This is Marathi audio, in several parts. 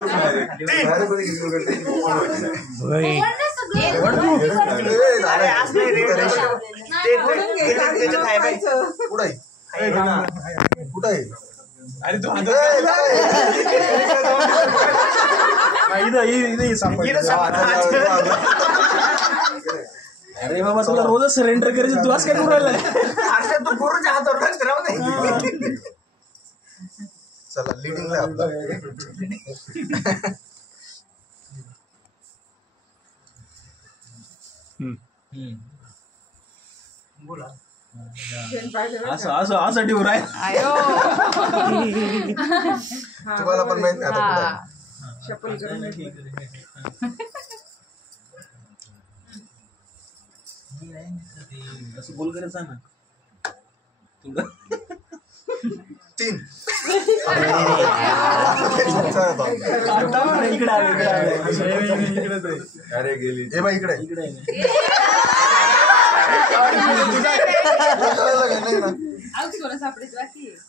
अरे तू अरे बाबा तुला रोजच सरेंडर करायचं तू असं काय करू राहिलाय? अरे तू गुरुच्या हातावर टाकत राहू दे. चला लिडिंगला आपला बोला असं असं असं डिवर आहे. तुम्हाला पण माहित नाही आता असं बोल करायचं ना तुला 3 अरे गेली ए बाई इकडे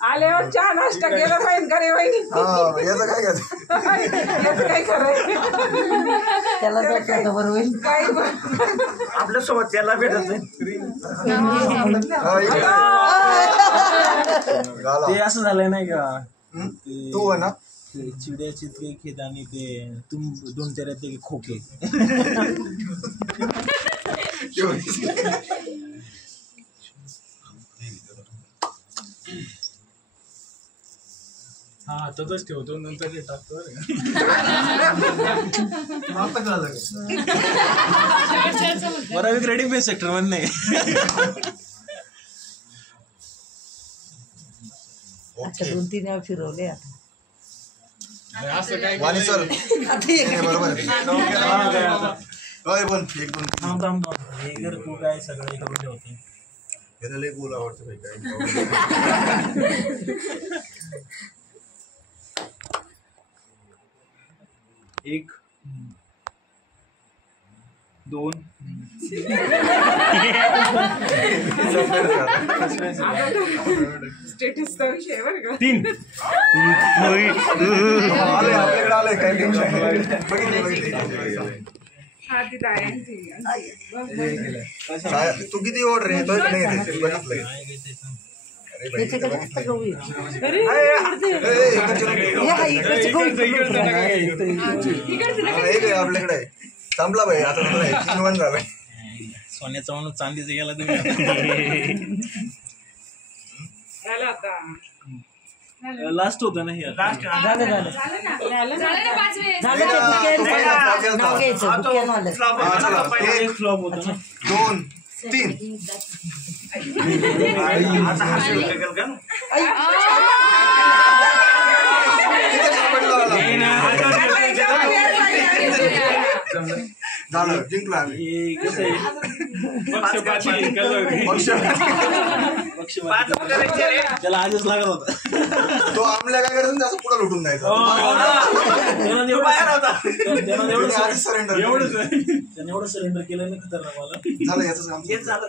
आल्यावर चहा नाश्ता केला पाहिजे का रे वहिनी? याचं काय घ्यायचं काय करायचं त्याला भेटलं बरोबर होईल. आपल्या सोबत त्याला भेटत नाही. ते असं झालंय नाही का तू आहे ना चिड्याचे ते खेत आणि ते तुम 2-4 ते खोके. हा तसंच ठेवतो नंतर हे टाकतो. बरं रेडी बेस सेक्टर मध्ये नाही. आता 2-3 वेळा फिरवले आता. असं काय वाणीसर बरोबर पण 1-2 हे जर तू काय सगळं करून ठेवते याला लई बोल आवडतं भाई काय 1 2 स्टेटसचा विषय बरं का? 3 आपल्याकडे आलंय काय टेन्शन हा ती तायांची. तू किती ऑर्डर आहे नाही बघितलंय त्याच्याकडे कसं गहू आहे? आपल्याकडे संपला भाई आता 3-1 झालाय. सोन्याचा म्हणून चांदीचा गेला तुम्ही. लास्ट होतं ना हे झालं नाव घ्यायचं बुक्यानवालं. फ्लॉप होतं ना. 2-3 झालं जिंकलो आम्ही. त्याला आजच लागत होता. तो आमल्या काय करायचं असं पुढे लुटून जायचं. एवढं सरेंडर केलं ना खतरनाक मला. झालं याच काम झालं.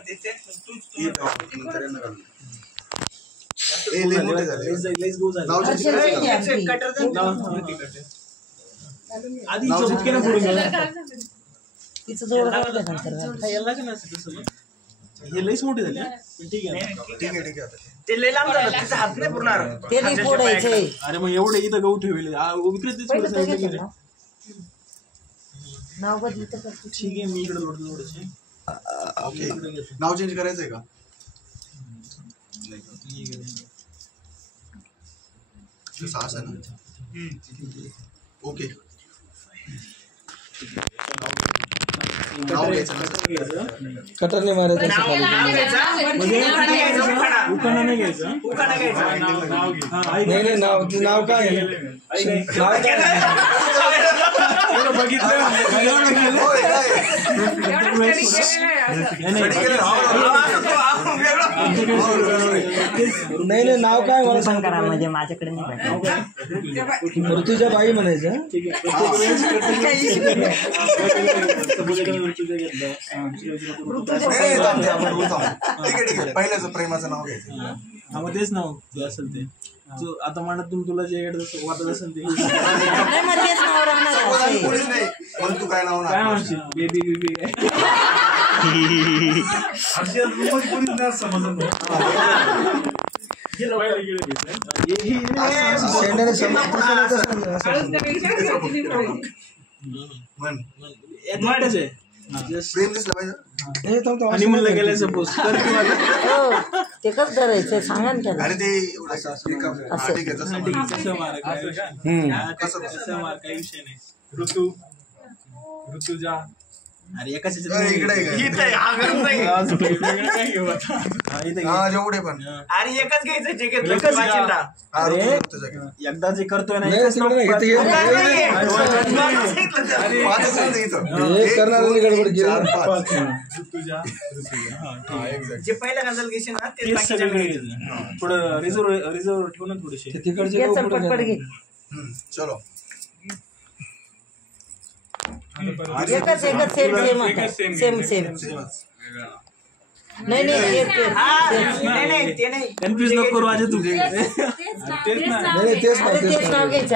आधी चौकीनं पुढे गेला. तिचं जोड नंतर हे लईच मोठी झाली. ठीक आहे ठीक आहे ते लय लांब झालं तिचा हात नाही पुरणार. ते नाही फोडायचंय. अरे मग एवढे इथं गहू ठेवले नाव बदलित ठीक आहे मी इकडे लोटतो थोडेसे. ओके नाव चेंज करायचंय का? ओके कटरने मारायचं. उखाणा नाही घ्यायचं. नाही नाव काय बघितलं नाही नाव काय मला सांग करा म्हणजे माझ्याकडे नाही. ऋतुजा बाई म्हणायचं. पहिल्याच प्रेमाचं नाव घ्यायचं. हा मग तेच नाव असेल ते आता मनात तुला जे वाटत असेल ते काय नाव काय ना म्हणशील बेबी बेबी काय शेंड्याने अळूच्यापेक्षा घ्यायची नाही पाहिजे. म्हण वाटच आहे प्रेम दिसलं पाहिजे आणि म्हणलं गेलं सपोज तर किंवा हो ते कसं धरायचं सांगा ना त्याला आणि ते हा, ठीक आहे जसं म्हण. कसं मार काय कसं मार काही विषय नाही ऋतू ऋतुजा अरे एकाच इकडे आहे का? हा जेवढे पण अरे एकच घ्यायचं जे घेतलं एकच ते वाचिंदा. हा, अरे. ऋतुजा घे. एकदा जे करतोय ना नाही, एकच तिकडे नाही, इथे ये. नाही, नाही, अरे, दोनच घेतलं ते. पाचच आहे इथं. हे एक, करणाऱ्याने दोन, गडबड तीन, केली. चार, पाच. ऋतुजा हा, exact. जे पहिल्या गंजल घेशील ना ते तेच बाकीच्या सगळे घ्यायचं. थोडं रिझर्व ठेव ना थोडेसे ते तिकडचे घे लोक चल पुढे पटपट घे चलो एकच एकच सेम सेम सेम सेमच. नाही नाही एक एक. हा, नाही, नाही, ते नाही. कन्फ्युज नको करू आज तू नाही, तेच अरे तेच नाव घ्यायचं